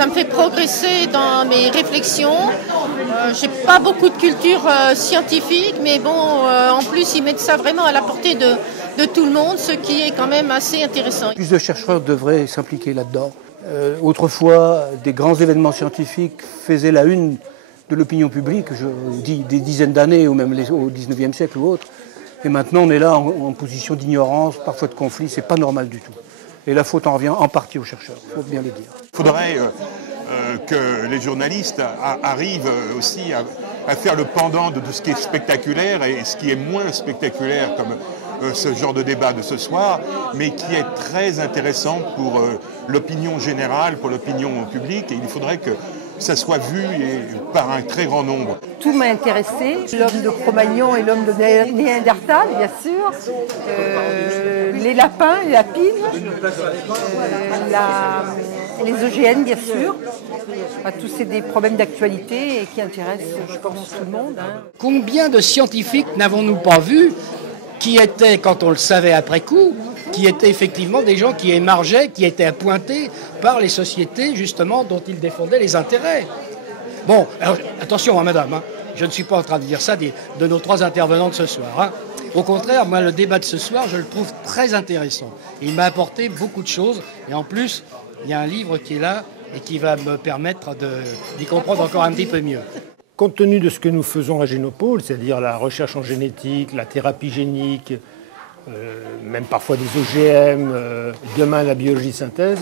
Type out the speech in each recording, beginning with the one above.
Ça me fait progresser dans mes réflexions. J'ai pas beaucoup de culture scientifique, mais bon, en plus ils mettent ça vraiment à la portée de tout le monde, ce qui est quand même assez intéressant. Plus de chercheurs devraient s'impliquer là-dedans. Autrefois, des grands événements scientifiques faisaient la une de l'opinion publique, je dis des dizaines d'années, ou même au 19e siècle ou autre. Et maintenant, on est là en position d'ignorance, parfois de conflit, c'est pas normal du tout. Et la faute en revient en partie aux chercheurs, il faut bien le dire. Il faudrait que les journalistes arrivent aussi à faire le pendant de ce qui est spectaculaire et ce qui est moins spectaculaire, comme ce genre de débat de ce soir, mais qui est très intéressant pour l'opinion générale, pour l'opinion publique, et il faudrait que ça soit vu par un très grand nombre. Tout m'a intéressé, l'homme de Cro-Magnon et l'homme de Néandertal, bien sûr, les lapins, les lapines, les OGM, bien sûr. Enfin, tous c'est des problèmes d'actualité et qui intéressent, je pense, tout le monde. Combien de scientifiques n'avons-nous pas vus qui étaient, quand on le savait après coup, qui étaient effectivement des gens qui émargeaient, qui étaient appointés par les sociétés, justement, dont ils défendaient les intérêts. Bon, alors, attention, madame, je ne suis pas en train de dire ça de nos trois intervenants de ce soir. Au contraire, moi, le débat de ce soir, je le trouve très intéressant. Il m'a apporté beaucoup de choses, et en plus, il y a un livre qui est là et qui va me permettre d'y comprendre encore un petit peu mieux. Compte tenu de ce que nous faisons à Génopôle, c'est-à-dire la recherche en génétique, la thérapie génique, même parfois des OGM, demain la biologie de synthèse,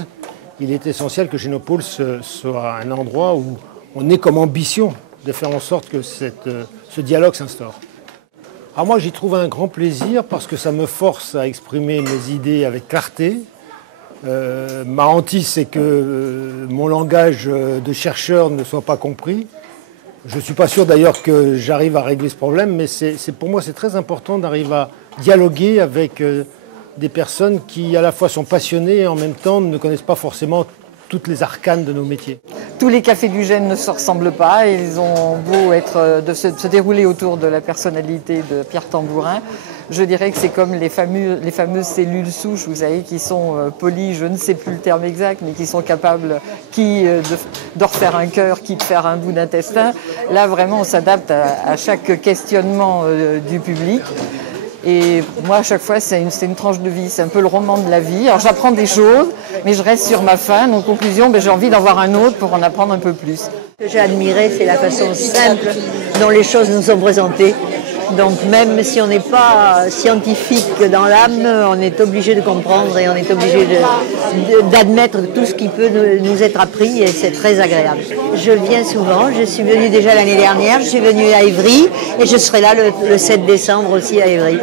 il est essentiel que Génopôle soit un endroit où on ait comme ambition de faire en sorte que ce dialogue s'instaure. Alors moi j'y trouve un grand plaisir parce que ça me force à exprimer mes idées avec clarté. Ma hantise c'est que mon langage de chercheur ne soit pas compris. Je ne suis pas sûr d'ailleurs que j'arrive à régler ce problème, mais pour moi c'est très important d'arriver à dialoguer avec des personnes qui à la fois sont passionnées et en même temps ne connaissent pas forcément toutes les arcanes de nos métiers. Tous les cafés du Gène ne se ressemblent pas, ils ont beau de se dérouler autour de la personnalité de Pierre Tambourin. Je dirais que c'est comme les fameuses cellules souches, vous savez, qui sont polies, je ne sais plus le terme exact, mais qui sont capables de refaire un cœur, de faire un bout d'intestin. Là, vraiment, on s'adapte à chaque questionnement du public. Et moi, à chaque fois, c'est une tranche de vie, c'est un peu le roman de la vie. Alors, j'apprends des choses, mais je reste sur ma faim. En conclusion, j'ai envie d'en voir un autre pour en apprendre un peu plus. Ce que j'ai admiré, c'est la façon simple dont les choses nous sont présentées. Donc même si on n'est pas scientifique dans l'âme, on est obligé de comprendre et on est obligé d'admettre tout ce qui peut nous être appris et c'est très agréable. Je viens souvent, je suis venue déjà l'année dernière, je suis venue à Évry et je serai là le 7 décembre aussi à Évry.